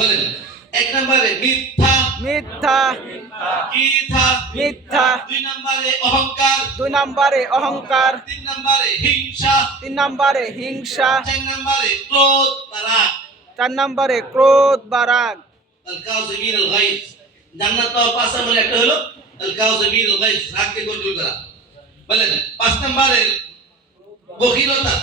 বলেন। এক নম্বরে মিথ্যা, মিথ্যা, মিথ্যা। মিথ্যা। দুই নম্বরে অহংকার, 2 নম্বরে অহংকার, তিন নম্বরে হিংসা, 3 নম্বরে হিংসা, চার নম্বরে ক্রোধ বা রাগ। 4 নম্বরে ক্রোধ বা রাগ। আল কাযিমিন আল গায়জ, জান্নাত পাওয়ার পাঁচটা বলে একটা হলো আল কাযিমিন আল গায়জ, রাগকে কন্ট্রোল করা। বলেন। পাঁচ নম্বরে বখিলতা,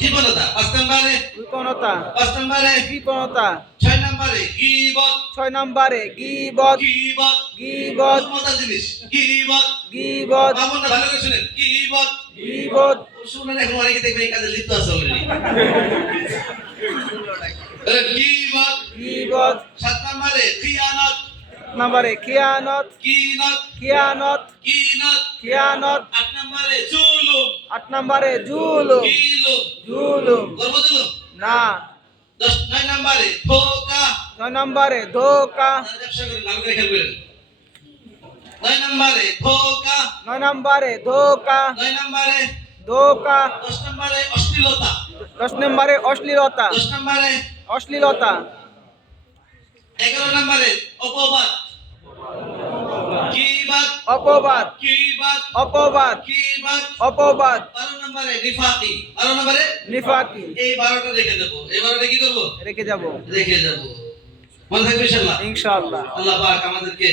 কৃপণতা। পাঁচ নম্বরে, কৃপণতা, পাঁচ নম্বরে, কৃপণতা। ছয় নম্বরে গীবত, 6 নম্বরে গীবত, গীবত, গীবত, মজার জিনিস গীবত। গীবত, মামুনরা ভালো করে শুনেন, গীবত। গীবত। শুনেন, এখন অনেকে দেখবেন এই কাজে লিপ্ত আছে অলরেডি। গীবত। গীবত। সাত নম্বরে খিয়ানত, নম্বরে খিয়ানত, কিনত, খিয়ানত, কিনত। খিয়ানত। আট নম্বরে জুলুম, 8 নম্বরে জুলুম, কিলুম, জুলুম। গর্বজুলুম। না। নয় নম্বরে ধোঁকা, 9 নম্বরে ধোঁকা, যারা ব্যবসা করেন ভালো করে খেয়াল করেন। নয় নম্বরে ধোঁকা, 9 নম্বরে ধোঁকা, নয় নম্বরে। ধোঁকা। 10 নম্বরে অশ্লীলতা, 10 নম্বরে অশ্লীলতা, 10 নম্বরে। অশ্লীলতা। 11 নম্বরে অপবাদ, কিবাদ, অপবাদ, কিবাদ, অপবাদ, কিবাদ। অপবাদ। 12 নম্বরে নিফাকি, 12 নম্বরে। নিফাকি। এই 12টা রেখে দেবো, এই 12টা কি করবো? রেখে যাব রেখে যাবো। মনে থাকবে ইনশাআল্লাহ। ইনশাআল্লাহ। আল্লাহ পাক আমাদেরকে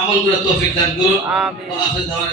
আমল করার তৌফিক দান করুন। আমিন। ওয়া আখির দাওয়ানা।